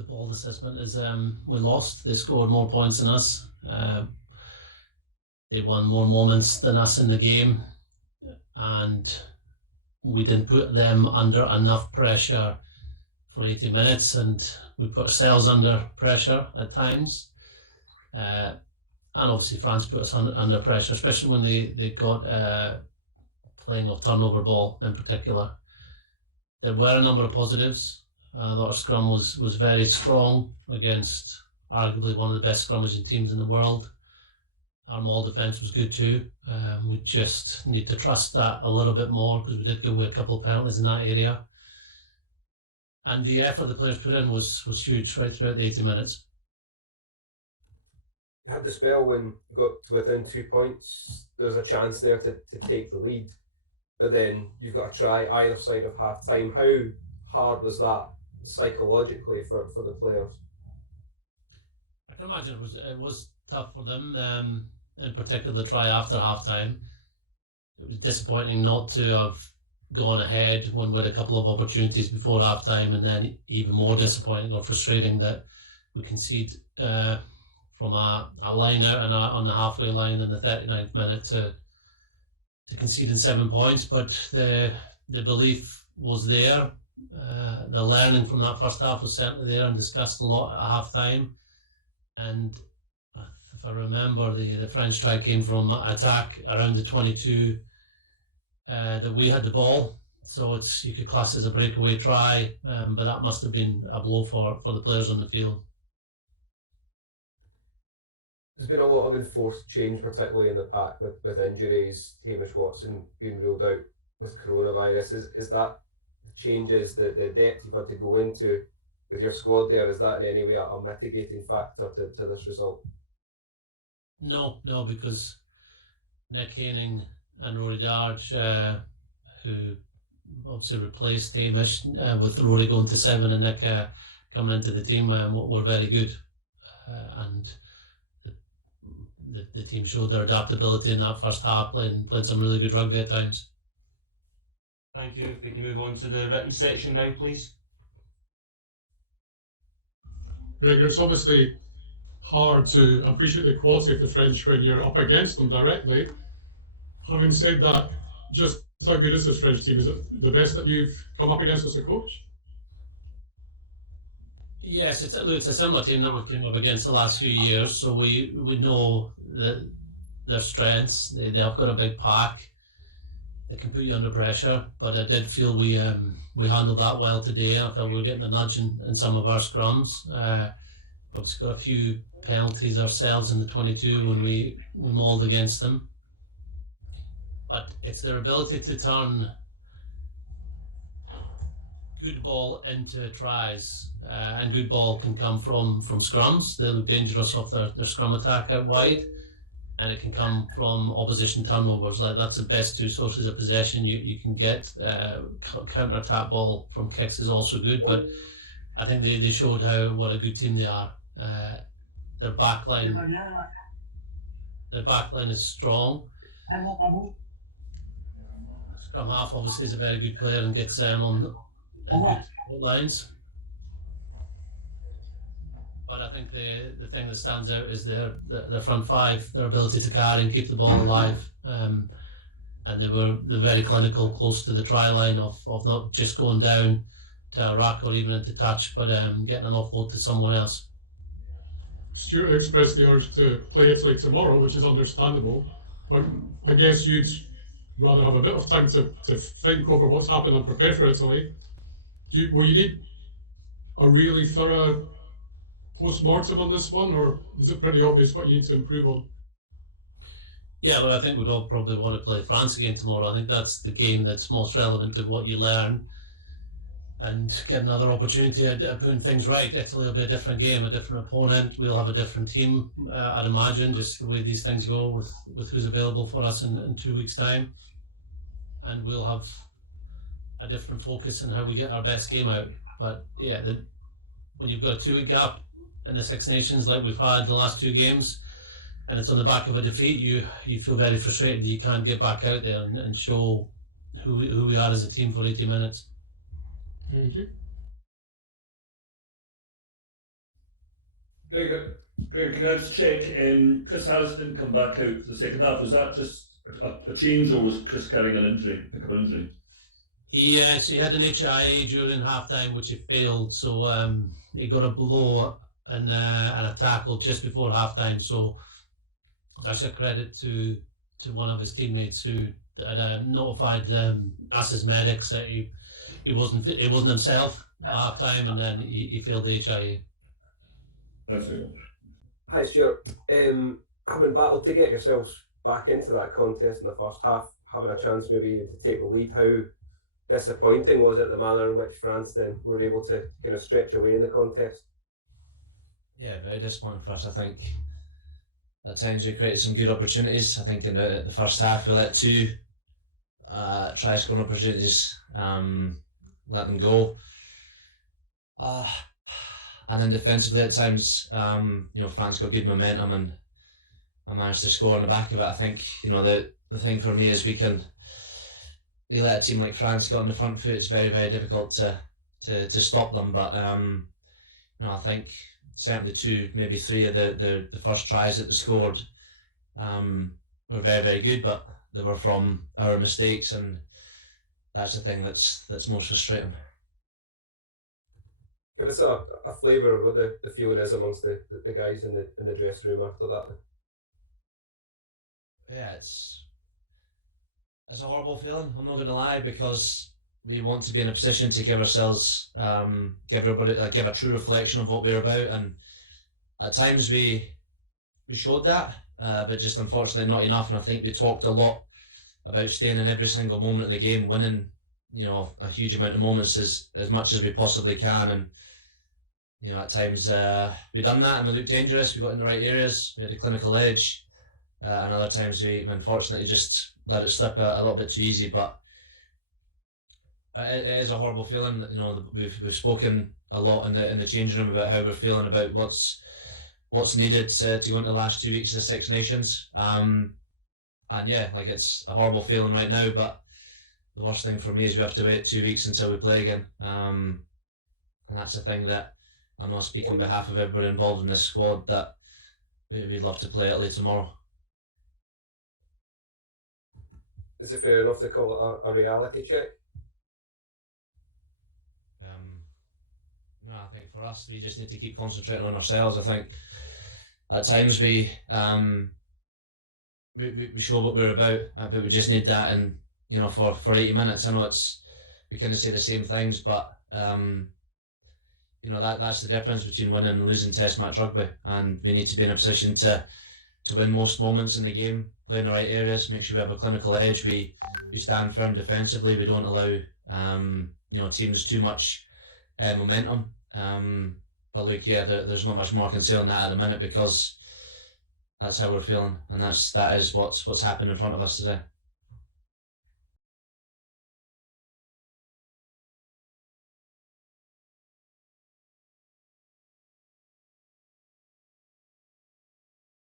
the ball assessment is we lost. They scored more points than us. They won more moments than us in the game, and we didn't put them under enough pressure for 80 minutes, and we put ourselves under pressure at times. And obviously France put us under pressure, especially when they got playing off turnover ball in particular. There were a number of positives. I thought our scrum was very strong against arguably one of the best scrummaging teams in the world. Our maul defence was good too. We just need to trust that a little bit more, because we did give away a couple of penalties in that area. And the effort the players put in was huge right throughout the 80 minutes. You had the spell when you got to within 2 points. There's a chance there to take the lead, but then you've got to try either side of half time. How hard was that psychologically for the players? I can imagine it was tough for them, in particular the try after half time. It was disappointing not to have gone ahead when we had a couple of opportunities before half time, and then even more disappointing or frustrating that we concede from a line out and on the halfway line in the 39th minute to conceding 7 points. But the belief was there. The learning from that first half was certainly there and discussed a lot at half time. And if I remember, the French try came from attack around the 22 that we had the ball, so you could class as a breakaway try, but that must have been a blow for the players on the field. There's been a lot of enforced change, particularly in the pack with injuries. Hamish Watson being ruled out with coronavirus. Is that the changes, the depth you've had to go into with your squad there, is that in any way a mitigating factor to this result? No, because Nick Haining and Rory Darge, who obviously replaced Hamish, with Rory going to 7 and Nick coming into the team, were very good. And the team showed their adaptability in that first half, playing some really good rugby at times. Thank you. If we can move on to the written section now, please. Gregor, it's obviously hard to appreciate the quality of the French when you're up against them directly. Having said that, just how good is this French team? Is it the best that you've come up against as a coach? Yes, it's a similar team that we've come up against the last few years, so we know that their strengths. They have got a big pack. They can put you under pressure, but I did feel we handled that well today. I felt we were getting a nudge in some of our scrums. We've got a few penalties ourselves in the 22 when we mauled against them. But it's their ability to turn good ball into tries, and good ball can come from scrums. They look dangerous off their scrum attack out wide, and it can come from opposition turnovers. That's the best two sources of possession you can get. Counter-attack ball from kicks is also good, but I think they showed what a good team they are. Their backline is strong. Scrum half obviously is a very good player and gets on good lines. But I think the thing that stands out is their front five, their ability to carry and keep the ball alive. And they're very clinical, close to the try line of not just going down to a rack or even into touch, but getting an offload to someone else. Stuart expressed the urge to play Italy tomorrow, which is understandable. But I guess you'd rather have a bit of time to think over what's happened and prepare for Italy. Will you need a really thorough post-mortem on this one, or is it pretty obvious what you need to improve on? Yeah, well, I think we'd all probably want to play France again tomorrow. I think that's the game that's most relevant to what you learn and get another opportunity at putting things right. Italy will be a different game, a different opponent. We'll have a different team, I'd imagine, just the way these things go with who's available for us in 2 weeks' time. And we'll have a different focus on how we get our best game out. But yeah, when you've got a 2 week gap in the Six Nations like we've had the last two games, and it's on the back of a defeat, you feel very frustrated that you can't get back out there and show who we are as a team for 80 minutes. Thank you. Greg, can I just check? Chris Harris didn't come back out for the second half. Was that just a change, or was Chris carrying an injury, pick up an injury? Yes, he had an HIA during halftime, which he failed. So he got a blow and a tackle just before halftime. So that's a credit to one of his teammates who had notified us as medics that he wasn't himself at halftime, and then he failed the HIA. Thanks very much. Hi Stuart, having battled to get yourselves back into that contest in the first half, having a chance maybe to take the lead, how disappointing was it the manner in which France then were able to kind of stretch away in the contest? Yeah, very disappointing for us. I think at times we created some good opportunities. I think in the first half we let two try scoring opportunities let them go. And then defensively at times, France got good momentum and managed to score on the back of it. I think, the thing for me is they let a team like France get on the front foot. It's very, very difficult to stop them. But, I think certainly two, maybe three of the first tries that they scored were very, very good, but they were from our mistakes, and that's the thing that's most frustrating. Give us a flavour of what the feeling is amongst the guys in the dressing room after that. Yeah, it's a horrible feeling. I'm not going to lie, because we want to be in a position to give ourselves, give everybody, give a true reflection of what we're about, and at times we showed that, but just unfortunately not enough. And I think we talked a lot about staying in every single moment of the game, winning, a huge amount of moments as much as we possibly can, and at times we done that and we looked dangerous. We got in the right areas. We had a clinical edge. And other times we unfortunately just let it slip a little bit too easy. But it is a horrible feeling. We've spoken a lot in the changing room about how we're feeling about what's needed to go into the last 2 weeks of the Six Nations. And yeah, it's a horrible feeling right now. But the worst thing for me is we have to wait 2 weeks until we play again. And that's the thing that I know I speak on behalf of everybody involved in this squad, that we'd love to play Italy tomorrow. Is it fair enough to call it a reality check? No, I think for us, we just need to keep concentrating on ourselves. I think at times we show what we're about, but we just need that, and for 80 minutes. I know we kind of say the same things, but that's the difference between winning and losing Test match rugby, and we need to be in a position to win most moments in the game, play in the right areas, make sure we have a clinical edge, we stand firm defensively, we don't allow teams too much momentum. But look, yeah, there's not much more I can say on that at the minute, because that's how we're feeling, and that is what's happened in front of us today.